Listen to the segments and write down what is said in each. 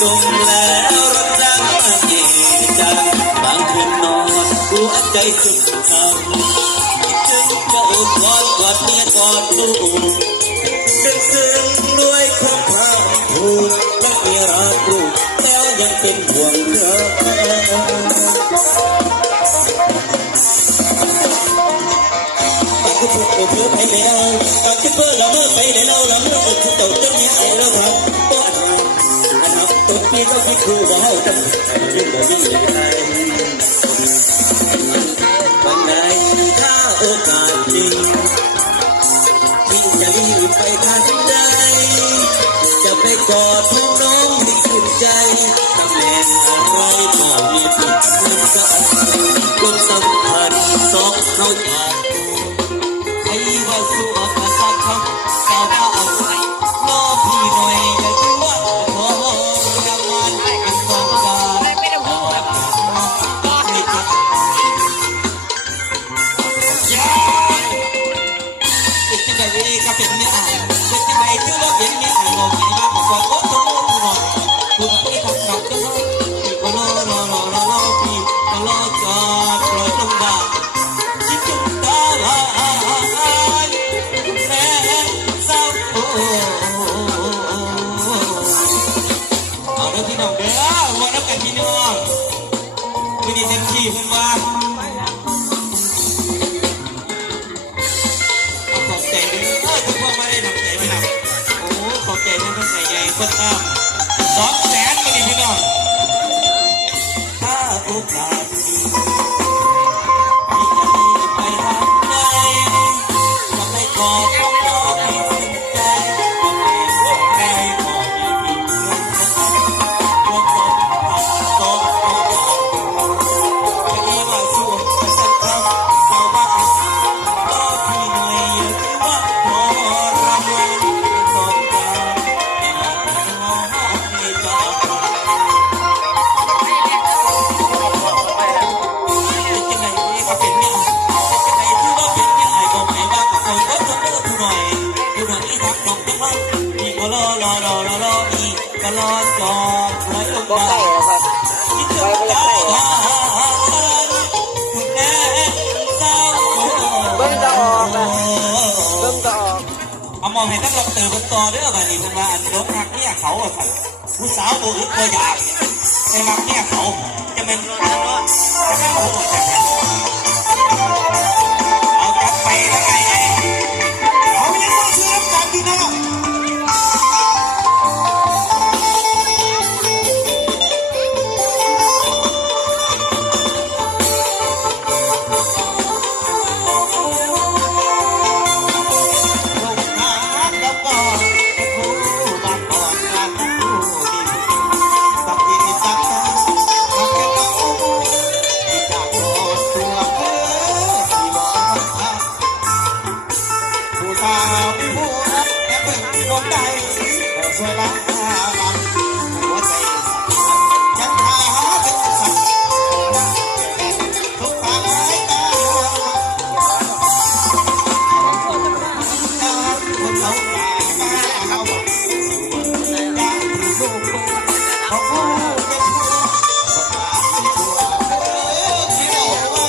ดมแล้วรักรักมาเย็นจังบางคืนนอนหัวใจสุดทำจึงก็อดนอนกอดเมียกอดลูกดึงซึ้งด้วยความพรำผูกและเมียรักลูกแล้วยังเป็นห่วงเธอก็พูดเพื่อไปแล้วตอนที่เพื่อเราเมื่อไปแล้วเราเมื่ออดทุกตัวจะมีไอ้แล้วครับตัวอันนั้นตัวพี่ก็คิดครูว่าเขาจะเรื่องบ่มีอะไรวันไหนถ้าโอกาสจริงพี่จะรีบไปทันใดจะไปกอดน้องให้ขึ้นใจตำแหน่งอะไรก็มีผิดกันคนสำคัญสองเขาจากว่าสู้ออกมาสักคำสาวว่าเอาไว้รอพี่หน่อยอย่าคิดว่าขอรางวัลเป็นกองการไม่ต้องพูดแบบไม่จบย้ายติดที่ไหนก็เป็นเนี่ยติดที่ไหนที่เราเป็นเนี่ยมองไม่มาบอกว่าโอ้โหหน่อยคุณไม่ทำหนักจังเลยพี่ก็รอพี่ก็รอจอดรอต้องด่าที่จุดตาลาเอาเรื่องพี่น้องเด้อวันนับกันพี่น้องไม่ได้เต็มที่เพื่อนว่าเอาขอบใจเด้อทุกคนมาได้ทำใจมาหนักโอ้ขอบใจเพื่อนใส่ใหญ่คนข้าม200,000ไม่ได้พี่น้องถ้าโอกาสดีพี่จะรีบไปทำใจจะไม่ขอก็รอจอดไว้ลงมาคิดถึงตาคุณแม่เศร้าเบิ้งจะออกนะเบิ้งจะออกเอามองให้ตั้งหลับตื่นบนต่อเด้อมาดิคุณว่าอันล้มหักเนี่ยเขาอ่ะค่ะผู้สาวโบอึดตัวใหญ่ในมักเนี่ยเขาจะเป็นจะไม่โหดจะเป็นเอาจับไปแล้วไงเขาไม่ได้ต้องซื้อน้ำกันพี่น้องสวยละหัวใจยังหาถึงสักทุกทางสายตาคนเราอยากมาเราบอกอยากดูลูกเขาพูดเป็นผู้ที่เอาไว้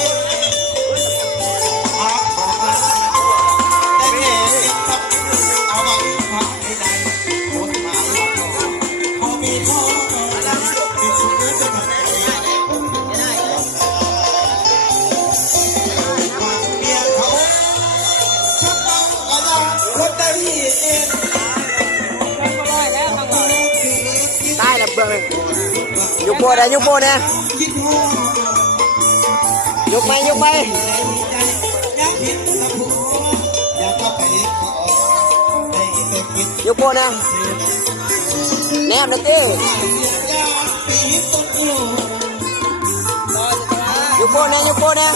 อาบอกว่าแต่เด็กทำเอาไว้ให้ได้ตายแล้วเบิ้งยุบโบนะยุบโบนะยุบไปยุบไปยุบโบนะแนมนะตี้ยุบโบนะยุบโบนะ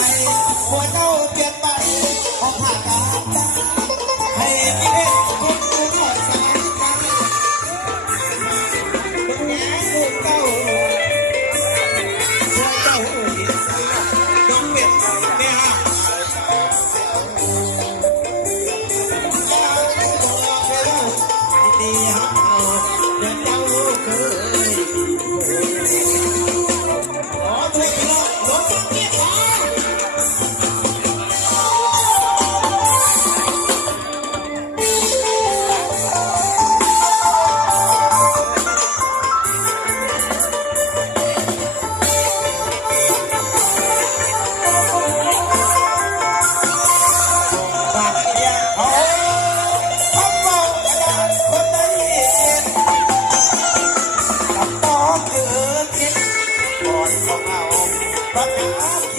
เ